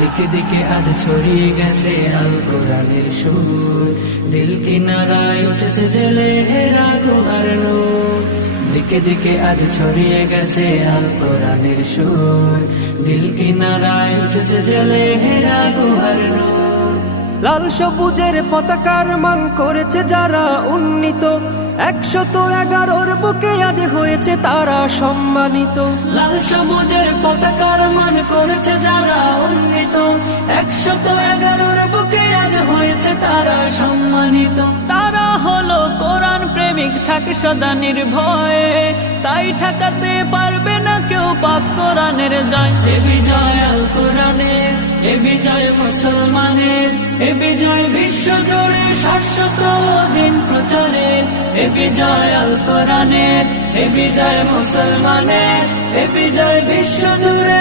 দিকে দিকে আজ ছড়িয়ে গেছে আল কোরআনের সুর, দিল কিনারায় উঠেছে জেলে হেরা গুহার নূর। দিকে দিকে আজ ছড়িয়ে গেছে আল কোরআনের সুর, দিল কিনারায় উঠেছে জেলে হেরা গুহার নূর। লাল সবুজের পতাকার মান করেছে যারা উন্নীত, 111 বুকে আজ হয়েছে তারা সম্মানিত। লাল সবুজের পতাকার মান করেছে যারা উন্নীত, 111 বুকে আজ হয়েছে তারা সম্মানিত। তারা হলো কোরআন প্রেমিক, থাকে সদা নির্ভয়ে, তাই ঠেকাতে পারবে না কেউ পাক কোরআনের জয়। এ বিজয় আল কোরআনের, এ বিজয় মুসলমানের, এ বিজয় বিশ্ব জুড়ে শাশ্বত দিন প্রচারে। এ বিজয় আল কোরআনের, এ বিজয় মুসলমানের, এ বিজয় বিশ্ব জুড়ে